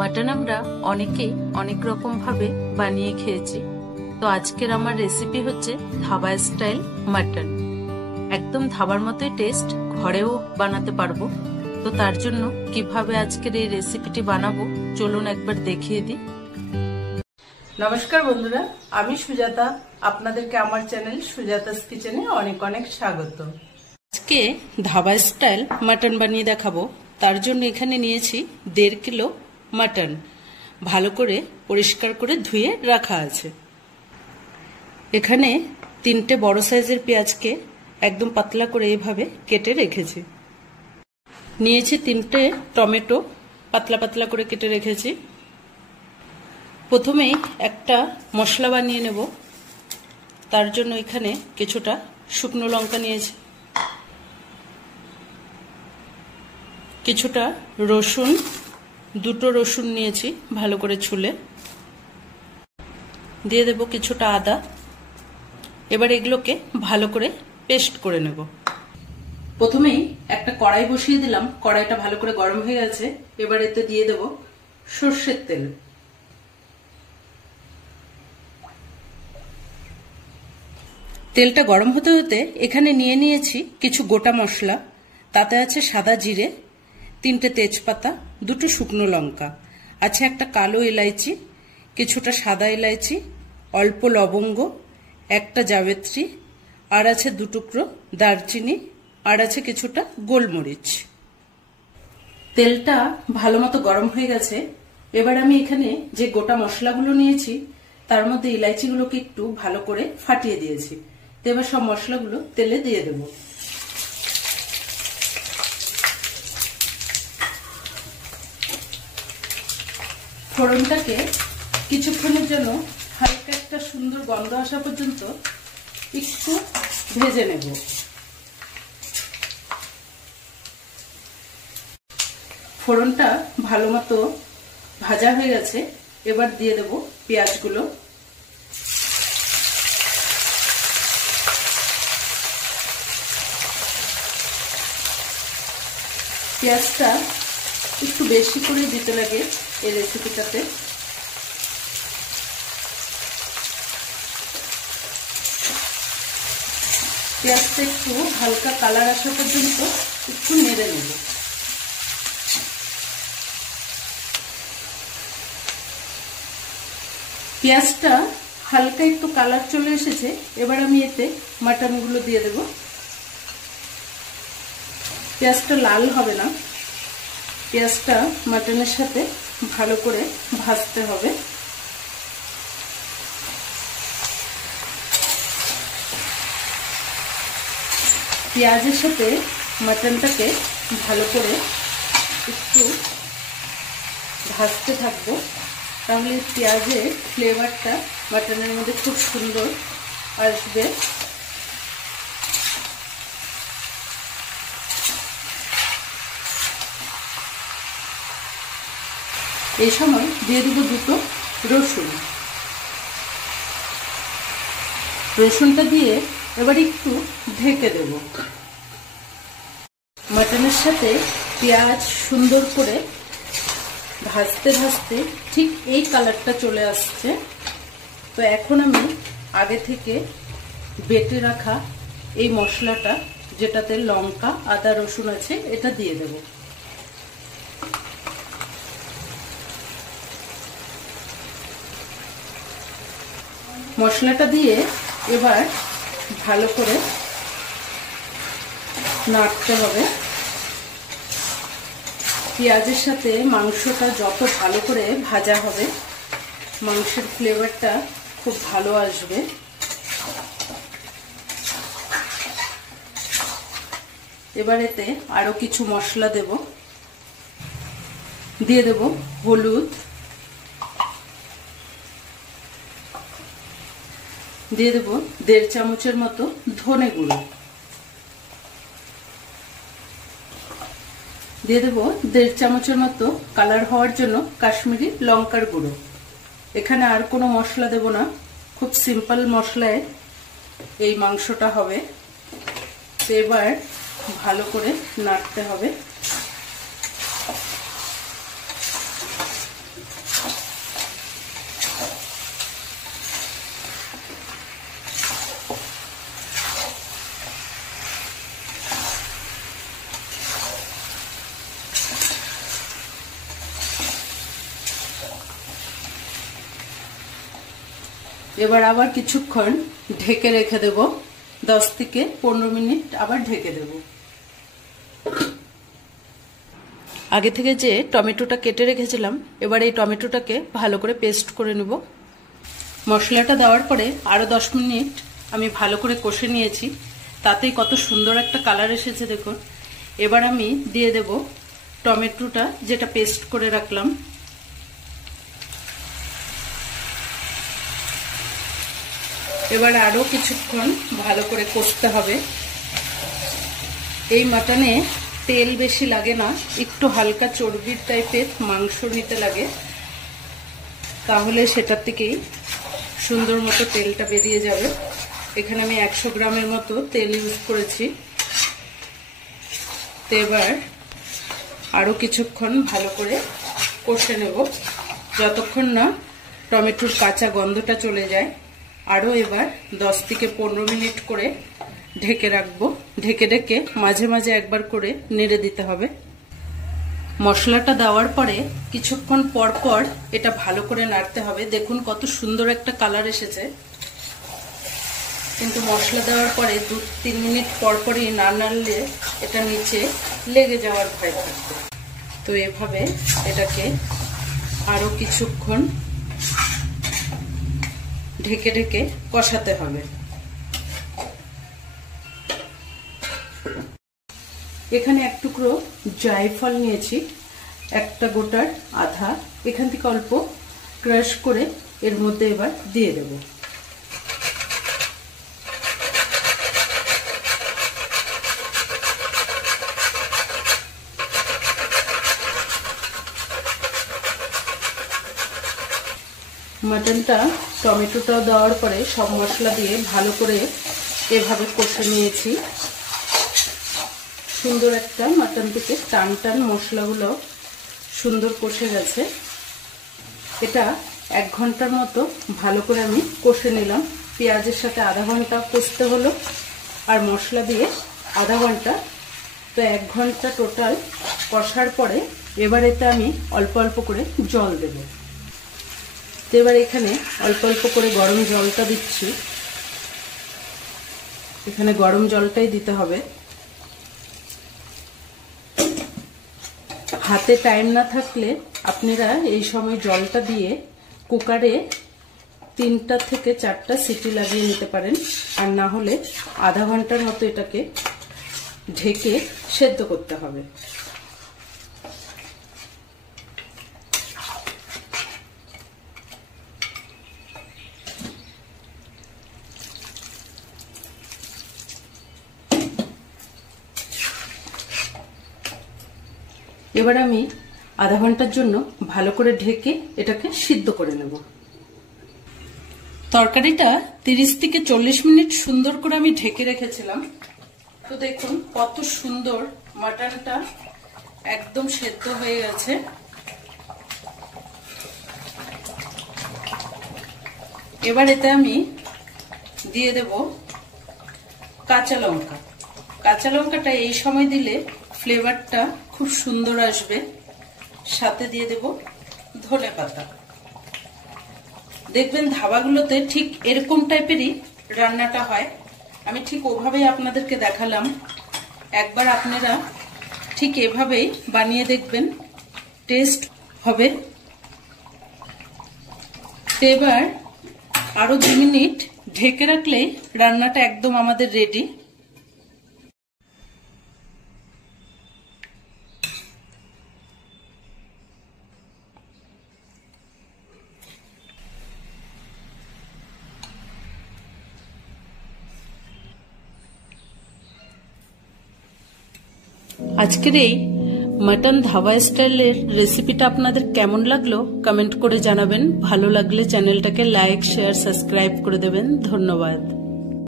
Mutton আমরা অনেকেই অনেক রকম ভাবে বানিয়ে খেয়েছি। তো আজকের আমার রেসিপি হচ্ছে ধাবা স্টাইল মাটন। একদম ধাবার মতোই টেস্ট, ঘরেও বানাতে পারবো। তো তার জন্য কিভাবে আজকের এই রেসিপিটি বানাবো চলুন একবার দেখিয়ে দিই। নমস্কার বন্ধুরা, আমি সুজাতা। আপনাদেরকে আমার চ্যানেল সুজাতাস কিচেনে অনেক অনেক স্বাগত। আজকে ধাবা স্টাইল মাটন বানিয়ে দেখাবো। তার জন্য এখানে নিয়েছি 1.5 কিলো মাটন, ভালো করে পরিষ্কার করে ধুয়ে রাখা আছে। এখানে 3টে বড় সাইজের পেঁয়াজকে একদম পাতলা করে এইভাবে কেটে রেখেছি। নিয়েছি 3টে টমেটো, পাতলা পাতলা করে কেটে রেখেছি। প্রথমেই একটা মশলা বানিয়ে নেব। তার জন্য এখানে কিছুটা শুকনো লঙ্কা নিয়েছি, কিছুটা রসুন, 2টো রসুন নিয়েছি ভালো করে ছুলে, দিয়ে দেব কিছুটা আদা। এবার এগুলোকে ভালো করে পেস্ট করে নেব। প্রথমেই একটা কড়াই বসিয়ে দিলাম, কড়াইটা ভালো করে গরম হয়ে গেছে। এবার এতে দিয়ে দেব সর্ষের তেল। তেলটা গরম হতে হতে এখানে নিয়ে নিয়েছি কিছু গোটা মশলা। তাতে আছে সাদা জিরে, 3টে তেজপাতা, 2টো শুকনো লঙ্কা, আছে একটা কালো এলাইচি, কিছুটা সাদা এলাইচি, অল্প লবঙ্গ, একটা জাবেত্রী, আর আছে 2 টুকরো দারচিনি, আর আছে কিছুটা গোলমরিচ। তেলটা ভালো মতো গরম হয়ে গেছে। এবার আমি এখানে যে গোটা মশলাগুলো নিয়েছি তার মধ্যে ইলাইচিগুলোকে একটু ভালো করে ফাটিয়ে দিয়েছি। এবার সব মশলাগুলো তেলে দিয়ে দেব। ফোড়নটাকে কিছুক্ষণের জন্য হালকা একটা সুন্দর গন্ধ আসা পর্যন্ত একটু ভেজে নেব। ফোড়নটা ভালো মতো ভাজা হয়ে গেছে। এবার দিয়ে দেব পেঁয়াজগুলো। পেঁয়াজটা একটু বেশি করে দিতে লাগে এই রেসিপিটাতে। পেঁয়াজটা একটু হালকা কালার আসা পর্যন্ত একটু নেড়ে নেব। পেঁয়াজটা হালকা একটু কালার চলে এসেছে। এবার আমি এতে মাটনগুলো দিয়ে দেব। পেঁয়াজটা লাল হবে না, পেঁয়াজটা মাটনের সাথে ভালো করে ভাজতে হবে। পেঁয়াজের সাথে মাটনটাকে ভালো করে একটু ভাজতে থাকবো, তাহলে পেঁয়াজের ফ্লেভারটা মাটনের মধ্যে খুব সুন্দর আসবে। এই সময় দিয়ে দেবো 2টো রসুন। রসুনটা দিয়ে এবার একটু ঢেকে দেব। মাটনের সাথে পেঁয়াজ সুন্দর করে ভাজতে ভাজতে ঠিক এই কালারটা চলে আসছে। তো এখন আমি আগে থেকে বেটে রাখা এই মশলাটা, যেটাতে লঙ্কা, আদা, রসুন আছে, এটা দিয়ে দেব। মশলাটা দিয়ে এবার ভালো করে নাড়তে হবে। পেঁয়াজের সাথে মাংসটা যত ভালো করে ভাজা হবে, মাংসের ফ্লেভারটা খুব ভালো আসবে। এবার এতে আরো কিছু মশলা দেব। দিয়ে দেব হলুদ, দিয়ে দেব 1.5 চামচের মতো ধনে গুঁড়ো, দিয়ে দেব 1.5 চামচের মতো কালার হওয়ার জন্য কাশ্মীরি লঙ্কার গুঁড়ো। এখানে আর কোনো মশলা দেব না, খুব সিম্পল মশলায় এই মাংসটা হবে। তো এবার ভালো করে নাড়তে হবে। এবার আবার কিছুক্ষণ ঢেকে রেখে দেব, 10 থেকে 15 মিনিট আবার ঢেকে দেব। আগে থেকে যে টমেটোটা কেটে রেখেছিলাম, এবার এই টমেটোটাকে ভালো করে পেস্ট করে নেব। মশলাটা দেওয়ার পরে আরো 10 মিনিট আমি ভালো করে কষে নিয়েছি, তাতেই কত সুন্দর একটা কালার এসেছে দেখুন। এবার আমি দিয়ে দেব টমেটোটা যেটা পেস্ট করে রাখলাম। এবার আরো কিছুক্ষণ ভালো করে কষতে হবে। এই মাটনে তেল বেশি লাগে না, একটু হালকা চর্বির টাইপের মাংস নিতে লাগে, তাহলে সেটার থেকেই সুন্দর মতো তেলটা বেরিয়ে যাবে। এখানে আমি 100 গ্রামের মতো তেল ইউজ করেছি। তো এবার আরো কিছুক্ষণ ভালো করে কষে নেব, যতক্ষণ না টমেটোর কাঁচা গন্ধটা চলে যায়। আরো এবার 10 থেকে 15 মিনিট করে ঢেকে রাখবো। ঢেকে ঢেকে মাঝে মাঝে একবার করে নেড়ে দিতে হবে। মশলাটা দেওয়ার পরে কিছুক্ষণ পর পর এটা ভালো করে নাড়তে হবে। দেখুন কত সুন্দর একটা কালার এসেছে, কিন্তু মশলা দেওয়ার পরে 2-3 মিনিট পর পরই না নাড়লে এটা নিচে লেগে যাওয়ার ভয় থাকবে। তো এভাবে এটাকে আরো কিছুক্ষণ ঢেকে ঢেকে কষাতে হবে। এখানে এক টুকরো জায়ফল নিয়েছি, একটা গোটার আধা, এখান থেকে অল্প ক্রাশ করে এর মধ্যে এবার দিয়ে দেব। মাটনটা টমেটোটা দেওয়ার পরে সব মশলা দিয়ে ভালো করে এভাবে কষে নিয়েছি। সুন্দর একটা মাটন থেকে টান টান মশলাগুলো সুন্দর কষে গেছে। এটা 1 ঘন্টার মতো ভালো করে আমি কষে নিলাম। পেঁয়াজের সাথে আধা ঘন্টা কষতে হলো, আর মশলা দিয়ে আধা ঘন্টা, তো 1 ঘন্টা টোটাল কষার পরে এবার এতে আমি অল্প অল্প করে জল দেব। তো এবার এখানে অল্প অল্প করে গরম জলটা দিচ্ছি। এখানে গরম জলটাই দিতে হবে। হাতে টাইম না থাকলে আপনারা এই সময় জলটা দিয়ে কুকারে 3টা থেকে 4টা সিটি লাগিয়ে নিতে পারেন, আর না হলে আধা ঘন্টার মতো এটাকে ঢেকে সেদ্ধ করতে হবে। এবার আমি আধা ঘন্টার জন্য ভালো করে ঢেকে এটাকে সিদ্ধ করে নেব। তরকারিটা 30 থেকে 40 মিনিট সুন্দর করে আমি ঢেকে রেখেছিলাম। তো দেখুন কত সুন্দর মাটনটা একদম সেদ্ধ হয়ে গেছে। এবার এতে আমি দিয়ে দেব কাঁচা লঙ্কা। কাঁচা লঙ্কাটা এই সময় দিলে ফ্লেভারটা খুব সুন্দর আসবে। সাথে দিয়ে দেব ধনেপাতা। দেখবেন ধাবাগুলোতে ঠিক এরকম টাইপেরই রান্নাটা হয়, আমি ঠিক ওভাবেই আপনাদেরকে দেখালাম। একবার আপনারা ঠিক এভাবেই বানিয়ে দেখবেন, টেস্ট হবে। এবার আরো 2 মিনিট ঢেকে রাখলেই রান্নাটা একদম আমাদের রেডি। আজকের এই মাটন ধাবা স্টাইলের রেসিপিটা আপনাদের কেমন লাগলো কমেন্ট করে জানাবেন। ভালো লাগলে চ্যানেলটাকে লাইক, শেয়ার, সাবস্ক্রাইব করে দেবেন। ধন্যবাদ।